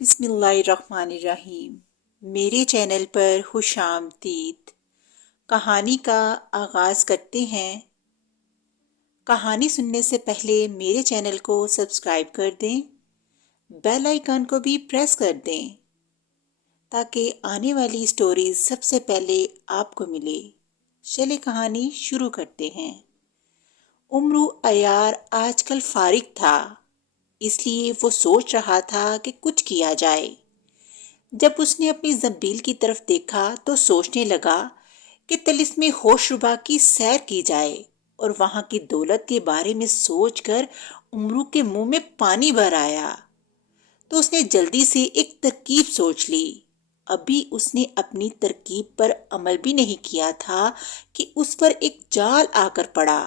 بسم اللہ الرحمن الرحیم۔ میرے چینل پر خوش آمدید۔ کہانی کا آغاز کرتے ہیں۔ کہانی سننے سے پہلے میرے چینل کو سبسکرائب کر دیں، بیل آئیکن کو بھی پریس کر دیں تاکہ آنے والی سٹوریز سب سے پہلے آپ کو ملے۔ چلے کہانی شروع کرتے ہیں۔ امرو عیار آج کل فارغ تھا، اس لیے وہ سوچ رہا تھا کہ کچھ کیا جائے۔ جب اس نے اپنی زنبیل کی طرف دیکھا تو سوچنے لگا کہ طلسم ہوشربا کی سیر کی جائے، اور وہاں کی دولت کے بارے میں سوچ کر امرو کے منہ میں پانی بھر آیا۔ تو اس نے جلدی سے ایک ترکیب سوچ لی۔ ابھی اس نے اپنی ترکیب پر عمل بھی نہیں کیا تھا کہ اس پر ایک جال آ کر پڑا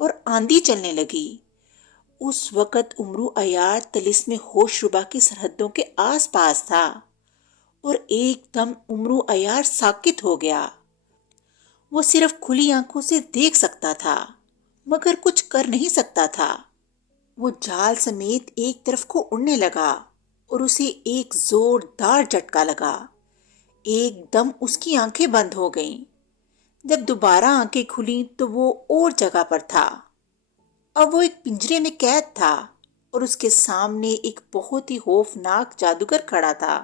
اور آندھی چلنے لگی۔ اس وقت امرو عیار طلسم ہوشربا کی سرحدوں کے آس پاس تھا، اور ایک دم امرو عیار ساکت ہو گیا۔ وہ صرف کھلی آنکھوں سے دیکھ سکتا تھا مگر کچھ کر نہیں سکتا تھا۔ وہ جال سمیت ایک طرف کو اڑنے لگا اور اسے ایک زوردار جھٹکا لگا۔ ایک دم اس کی آنکھیں بند ہو گئیں۔ جب دوبارہ آنکھیں کھلیں تو وہ اور جگہ پر تھا۔ اب وہ ایک پنجرے میں قید تھا اور اس کے سامنے ایک بہت ہی خوفناک جادوگر کھڑا تھا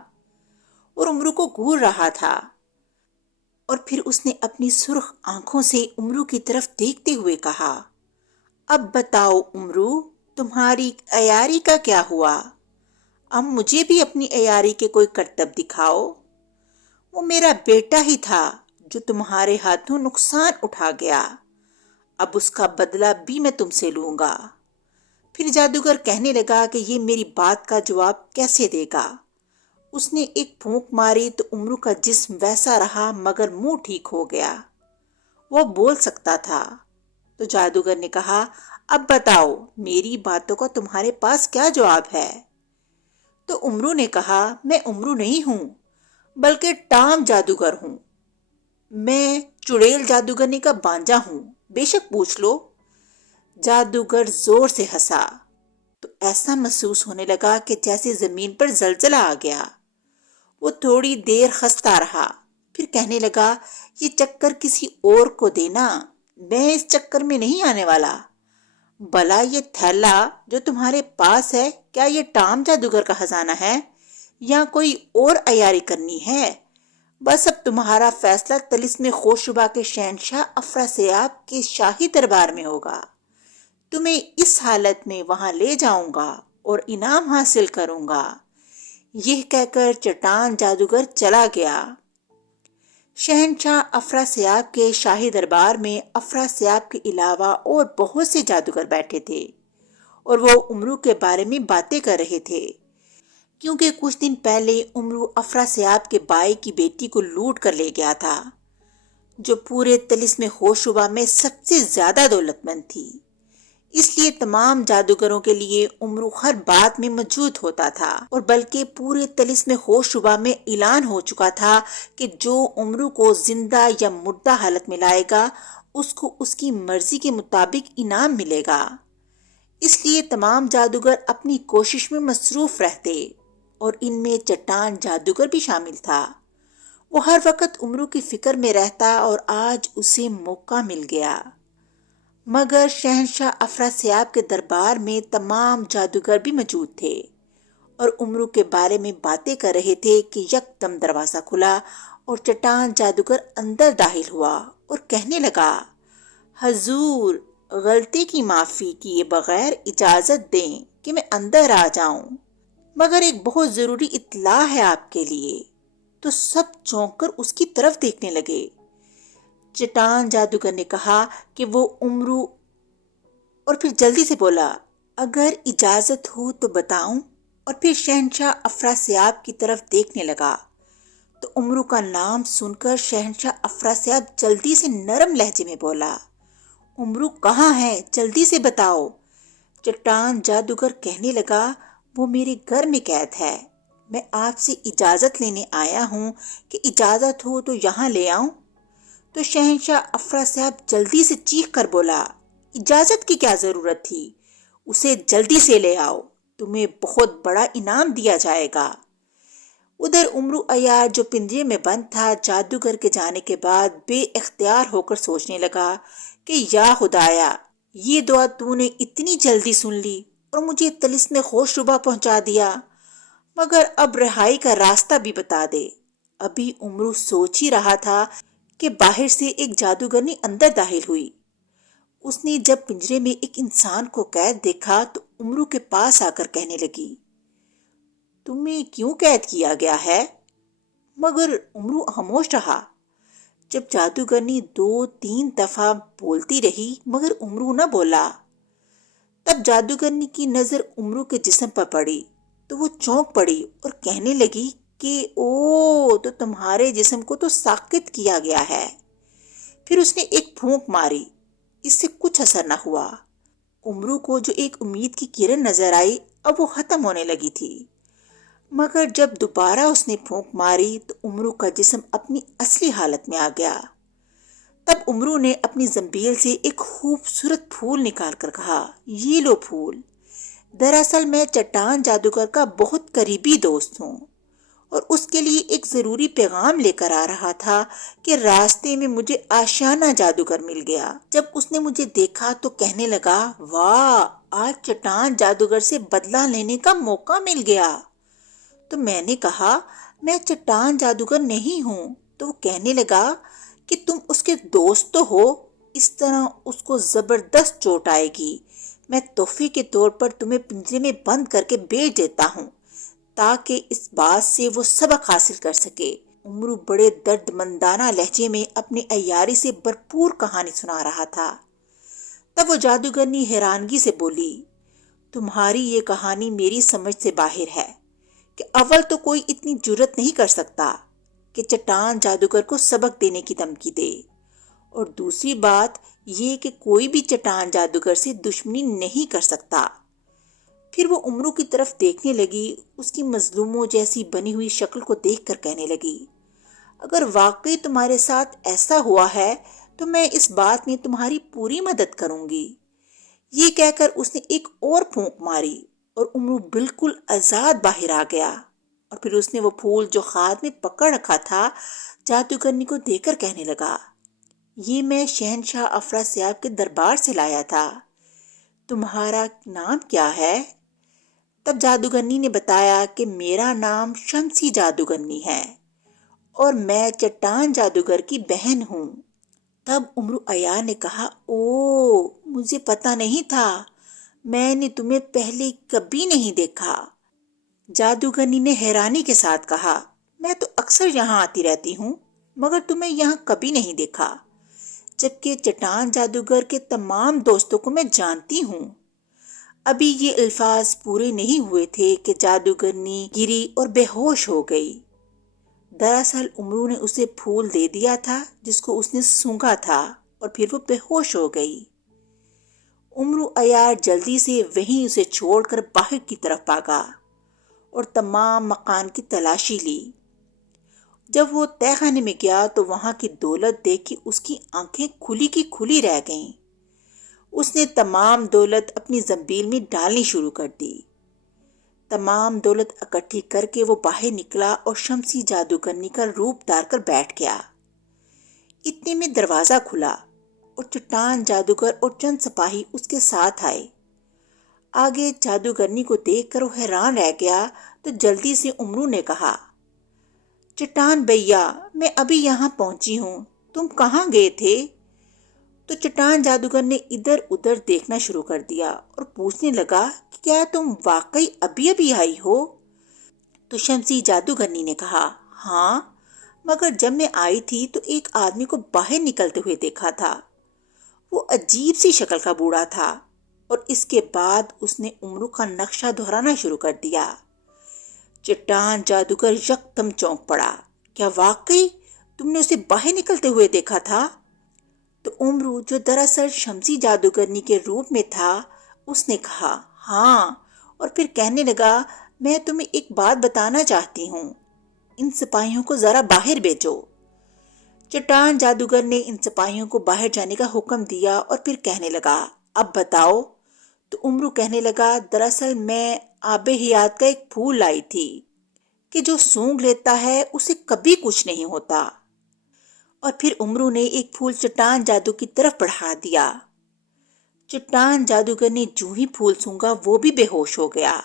اور امرو کو گھور رہا تھا۔ اور پھر اس نے اپنی سرخ آنکھوں سے امرو کی طرف دیکھتے ہوئے کہا، اب بتاؤ امرو، تمہاری عیاری کا کیا ہوا؟ اب مجھے بھی اپنی عیاری کے کوئی کرتب دکھاؤ۔ وہ میرا بیٹا ہی تھا جو تمہارے ہاتھوں نقصان اٹھا گیا، اب اس کا بدلہ بھی میں تم سے لوں گا۔ پھر جادوگر کہنے لگا کہ یہ میری بات کا جواب کیسے دے گا۔ اس نے ایک پھونک ماری تو امرو کا جسم ویسا رہا مگر منہ ٹھیک ہو گیا۔ وہ بول سکتا تھا۔ تو جادوگر نے کہا، اب بتاؤ میری باتوں کا تمہارے پاس کیا جواب ہے؟ تو امرو نے کہا، میں امرو نہیں ہوں بلکہ ٹام جادوگر ہوں۔ میں چڑیل جادوگرنی کا بانجا ہوں، بے شک پوچھ لو۔ جادوگر زور سے ہنسا تو ایسا محسوس ہونے لگا کہ جیسے زمین پر زلزلہ آ گیا۔ وہ تھوڑی دیر ہنستا رہا، پھر کہنے لگا، یہ چکر کسی اور کو دینا، میں اس چکر میں نہیں آنے والا۔ بھلا یہ تھیلا جو تمہارے پاس ہے، کیا یہ ٹام جادوگر کا خزانہ ہے یا کوئی اور عیاری کرنی ہے؟ بس اب تمہارا فیصلہ طلسم ہوشربا کے شہنشاہ افراسیاب کے شاہی دربار میں ہوگا۔ تمہیں اس حالت میں وہاں لے جاؤں گا اور انعام حاصل کروں گا۔ یہ کہہ کر چٹان جادوگر چلا گیا۔ شہنشاہ افراسیاب کے شاہی دربار میں افراسیاب کے علاوہ اور بہت سے جادوگر بیٹھے تھے اور وہ امرو کے بارے میں باتیں کر رہے تھے، کیونکہ کچھ دن پہلے امرو افراسیاب کے بھائی کی بیٹی کو لوٹ کر لے گیا تھا، جو پورے طلسم ہوشربا میں سب سے زیادہ دولت مند تھی۔ اس لیے تمام جادوگروں کے لیے امرو ہر بات میں موجود ہوتا تھا، اور بلکہ پورے طلسم ہوشربا میں اعلان ہو چکا تھا کہ جو امرو کو زندہ یا مردہ حالت میں لائے گا اس کو اس کی مرضی کے مطابق انعام ملے گا۔ اس لیے تمام جادوگر اپنی کوشش میں مصروف رہتے، اور ان میں چٹان جادوگر بھی شامل تھا۔ وہ ہر وقت امرو کی فکر میں رہتا اور آج اسے موقع مل گیا۔ مگر شہنشاہ افراسیاب کے دربار میں تمام جادوگر بھی موجود تھے اور امرو کے بارے میں باتیں کر رہے تھے کہ یکدم دروازہ کھلا اور چٹان جادوگر اندر داخل ہوا اور کہنے لگا، حضور، غلطی کی معافی کیے بغیر اجازت دیں کہ میں اندر آ جاؤں، مگر ایک بہت ضروری اطلاع ہے آپ کے لیے۔ تو سب چونک کر اس کی طرف دیکھنے لگے۔ چٹان جادوگر نے کہا کہ وہ امرو، اور پھر جلدی سے بولا، اگر اجازت ہو تو بتاؤں، اور پھر شہنشاہ افراسیاب کی طرف دیکھنے لگا۔ تو امرو کا نام سن کر شہنشاہ افراسیاب جلدی سے نرم لہجے میں بولا، امرو کہاں ہے؟ جلدی سے بتاؤ۔ چٹان جادوگر کہنے لگا، وہ میرے گھر میں قید ہے، میں آپ سے اجازت لینے آیا ہوں کہ اجازت ہو تو یہاں لے آؤں۔ تو شہنشاہ افراسیاب جلدی سے چیخ کر بولا، اجازت کی کیا ضرورت تھی؟ اسے جلدی سے لے آؤ، تمہیں بہت بڑا انعام دیا جائے گا۔ ادھر امرو عیار جو پنجرے میں بند تھا جادوگر کے جانے کے بعد بے اختیار ہو کر سوچنے لگا کہ یا خدایا، یہ دعا تو نے اتنی جلدی سن لی اور مجھے طلسم خوش ربا پہنچا دیا، مگر اب رہائی کا راستہ بھی بتا دے۔ ابھی امرو سوچ ہی رہا تھا کہ باہر سے ایک جادوگرنی اندر داخل ہوئی۔ اس نے جب پنجرے میں ایک انسان کو قید دیکھا تو امرو کے پاس آ کر کہنے لگی، تمہیں کیوں قید کیا گیا ہے؟ مگر امرو خاموش رہا۔ جب جادوگرنی 2-3 دفعہ بولتی رہی مگر امرو نہ بولا، تب جادوگرنی کی نظر امرو کے جسم پر پڑی تو وہ چونک پڑی اور کہنے لگی کہ او، تو تمہارے جسم کو تو ساکت کیا گیا ہے۔ پھر اس نے ایک پھونک ماری، اس سے کچھ اثر نہ ہوا۔ امرو کو جو ایک امید کی کرن نظر آئی اب وہ ختم ہونے لگی تھی، مگر جب دوبارہ اس نے پھونک ماری تو امرو کا جسم اپنی اصلی حالت میں آ گیا۔ تب امرو نے اپنی زنبیل سے ایک خوبصورت پھول نکال کر کہا، یہ لو پھول، دراصل میں چٹان جادوگر کا بہت قریبی دوست ہوں اور اس کے لیے ایک ضروری پیغام لے کر آ رہا تھا کہ راستے میں مجھے آشیانہ جادوگر مل گیا۔ جب اس نے مجھے دیکھا تو کہنے لگا، واہ، آج چٹان جادوگر سے بدلہ لینے کا موقع مل گیا۔ تو میں نے کہا، میں چٹان جادوگر نہیں ہوں۔ تو وہ کہنے لگا کہ تم اس کے دوست تو ہو، اس طرح اس کو زبردست چوٹ آئے گی۔ میں تحفے کے طور پر تمہیں پنجرے میں بند کر کے بھیج دیتا ہوں تاکہ اس بات سے وہ سبق حاصل کر سکے۔ امرو بڑے درد مندانہ لہجے میں اپنی عیاری سے بھرپور کہانی سنا رہا تھا۔ تب وہ جادوگرنی حیرانگی سے بولی، تمہاری یہ کہانی میری سمجھ سے باہر ہے کہ اول تو کوئی اتنی جرت نہیں کر سکتا کہ چٹان جادوگر کو سبق دینے کی دھمکی دے، اور دوسری بات یہ کہ کوئی بھی چٹان جادوگر سے دشمنی نہیں کر سکتا۔ پھر وہ امرو کی طرف دیکھنے لگی، اس کی مظلوموں جیسی بنی ہوئی شکل کو دیکھ کر کہنے لگی، اگر واقعی تمہارے ساتھ ایسا ہوا ہے تو میں اس بات میں تمہاری پوری مدد کروں گی۔ یہ کہہ کر اس نے ایک اور پھونک ماری اور امرو بالکل آزاد باہر آ گیا، اور پھر اس نے وہ پھول جو ہاتھ میں پکڑ رکھا تھا جادوگرنی کو دے کر کہنے لگا، یہ میں شہنشاہ افراسیاب کے دربار سے لایا تھا، تمہارا نام کیا ہے؟ تب جادوگرنی نے بتایا کہ میرا نام شمسی جادوگرنی ہے اور میں چٹان جادوگر کی بہن ہوں۔ تب امرو عیار نے کہا، او، مجھے پتا نہیں تھا، میں نے تمہیں پہلے کبھی نہیں دیکھا۔ جادوگرنی نے حیرانی کے ساتھ کہا، میں تو اکثر یہاں آتی رہتی ہوں مگر تمہیں یہاں کبھی نہیں دیکھا، جبکہ چٹان جادوگر کے تمام دوستوں کو میں جانتی ہوں۔ ابھی یہ الفاظ پورے نہیں ہوئے تھے کہ جادوگرنی گری اور بے ہوش ہو گئی۔ دراصل امرو نے اسے پھول دے دیا تھا جس کو اس نے سونگھا تھا اور پھر وہ بے ہوش ہو گئی۔ امرو عیار جلدی سے وہیں اسے چھوڑ کر باہر کی طرف بھاگا اور تمام مکان کی تلاشی لی۔ جب وہ تہہ خانے میں گیا تو وہاں کی دولت دیکھ کے اس کی آنکھیں کھلی کی کھلی رہ گئیں۔ اس نے تمام دولت اپنی زنبیل میں ڈالنی شروع کر دی۔ تمام دولت اکٹھی کر کے وہ باہر نکلا اور شمسی جادوگرنی کا روپ دھار کر بیٹھ گیا۔ اتنے میں دروازہ کھلا اور چٹان جادوگر اور چند سپاہی اس کے ساتھ آئے۔ آگے جادوگرنی کو دیکھ کر وہ حیران رہ گیا تو جلدی سے امرو نے کہا، چٹان بھیا، میں ابھی یہاں پہنچی ہوں، تم کہاں گئے تھے؟ تو چٹان جادوگر نے ادھر ادھر دیکھنا شروع کر دیا اور پوچھنے لگا کہ کیا تم واقعی ابھی آئی ہو؟ تو شمسی جادوگرنی نے کہا، ہاں، مگر جب میں آئی تھی تو ایک آدمی کو باہر نکلتے ہوئے دیکھا تھا، وہ عجیب سی شکل کا بوڑھا تھا۔ اور اس کے بعد اس نے امرو کا نقشہ دہرانا شروع کر دیا۔ چٹان جادوگر یکدم چونک پڑا، کیا واقعی تم نے اسے باہر نکلتے ہوئے دیکھا تھا؟ تو امرو جو دراصل شمسی جادوگرنی کے روپ میں تھا اس نے کہا، ہاں، اور پھر کہنے لگا، میں تمہیں ایک بات بتانا چاہتی ہوں، ان سپاہیوں کو ذرا باہر بھیجو۔ چٹان جادوگر نے ان سپاہیوں کو باہر جانے کا حکم دیا اور پھر کہنے لگا، اب بتاؤ۔ تو امرو کہنے لگا، دراصل میں آب حیات کا ایک پھول لائی تھی کہ جو سونگھ لیتا ہے اسے کبھی کچھ نہیں ہوتا۔ اور پھر امرو نے ایک پھول چٹان جادو کی طرف بڑھا دیا۔ چٹان جادوگر نے جو ہی پھول سونگا وہ بھی بے ہوش ہو گیا۔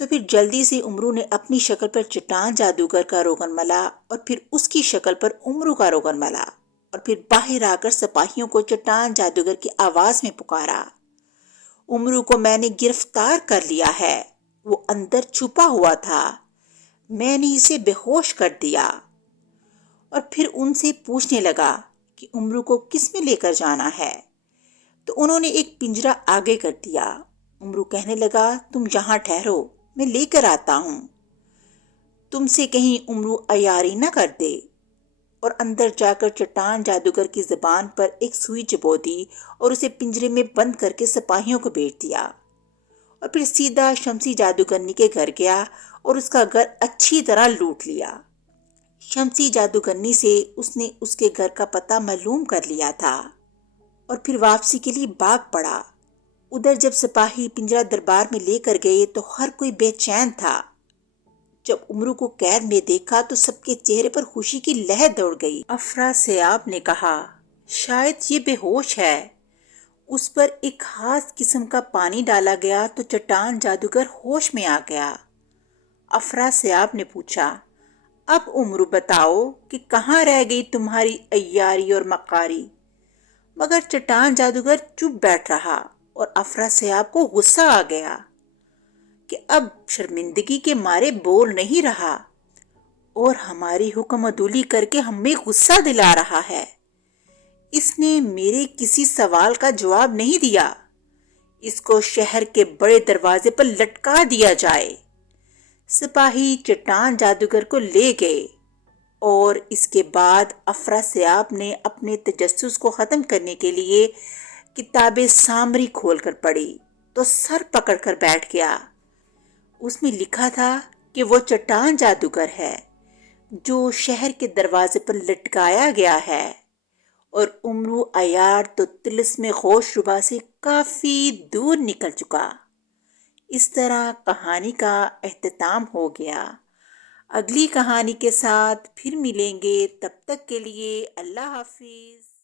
تو پھر جلدی سے امرو نے اپنی شکل پر چٹان جادوگر کا روغن ملا اور پھر اس کی شکل پر امرو کا روغن ملا اور پھر باہر آ کر سپاہیوں کو چٹان جادوگر کی آواز میں پکارا، امرو کو میں نے گرفتار کر لیا ہے، وہ اندر چھپا ہوا تھا، میں نے اسے بے ہوش کر دیا۔ اور پھر ان سے پوچھنے لگا کہ امرو کو کس میں لے کر جانا ہے، تو انہوں نے ایک پنجرا آگے کر دیا۔ امرو کہنے لگا تم یہاں ٹھہرو، میں لے کر آتا ہوں، تم سے کہیں امرو عیاری نہ کر دے۔ اور اندر جا کر چٹان جادوگر کی زبان پر ایک سوئی چبو دی اور اسے پنجرے میں بند کر کے سپاہیوں کو بھیج دیا، اور پھر سیدھا شمسی جادوگرنی کے گھر گیا اور اس کا گھر اچھی طرح لوٹ لیا۔ شمسی جادوگرنی سے اس نے اس کے گھر کا پتہ معلوم کر لیا تھا اور پھر واپسی کے لیے بھاگ پڑا۔ ادھر جب سپاہی پنجرا دربار میں لے کر گئے تو ہر کوئی بے چین تھا۔ جب امرو کو قید میں دیکھا تو سب کے چہرے پر خوشی کی لہر دوڑ گئی۔ افراسیاب نے کہا شاید یہ بے ہوش ہے۔ اس پر ایک خاص قسم کا پانی ڈالا گیا تو چٹان جادوگر ہوش میں آ گیا۔ افراسیاب نے پوچھا اب امرو بتاؤ کہ کہاں رہ گئی تمہاری عیاری اور مکاری؟ مگر چٹان جادوگر چپ بیٹھ رہا اور افراسیاب کو غصہ آ گیا کہ اب شرمندگی کے مارے بول نہیں رہا اور ہماری حکم عدولی کر کے ہمیں غصہ دلا رہا ہے۔ اس نے میرے کسی سوال کا جواب نہیں دیا، اس کو شہر کے بڑے دروازے پر لٹکا دیا جائے۔ سپاہی چٹان جادوگر کو لے گئے اور اس کے بعد افراسیاب نے اپنے تجسس کو ختم کرنے کے لیے کتاب سامری کھول کر پڑھی تو سر پکڑ کر بیٹھ گیا۔ اس میں لکھا تھا کہ وہ چٹان جادوگر ہے جو شہر کے دروازے پر لٹکایا گیا ہے، اور امرو عیار تو طلسم ہوش ربا سے کافی دور نکل چکا۔ اس طرح کہانی کا اختتام ہو گیا۔ اگلی کہانی کے ساتھ پھر ملیں گے، تب تک کے لیے اللہ حافظ۔